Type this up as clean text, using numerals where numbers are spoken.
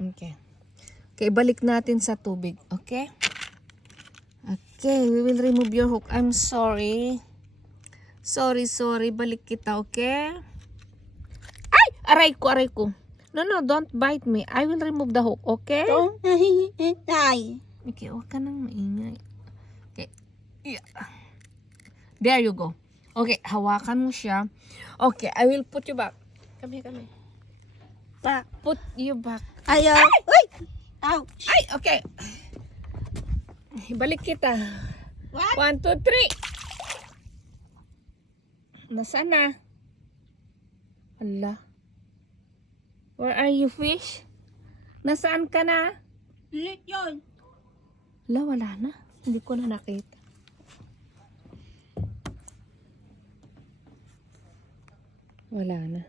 Okay. Okay, balik natin sa tubig. Okay? Okay, we will remove your hook. I'm sorry. Sorry. Balik kita, okay? Ay! Aray ko. No, don't bite me. I will remove the hook, okay? Don't die. Okay, huwag ka nang maingay. Okay. Yeah. There you go. Okay, hawakan mo siya. Okay, I will put you back. Come here. Back. Put you back. Ayaw. Uy! Ouch. Ay, okay. Balik kita. What? 1, 2, 3. Nasaan na? Ala. Where are you, fish? Nasaan ka na? Lit yun. Ala, wala na. Hindi ko na nakita. Wala na.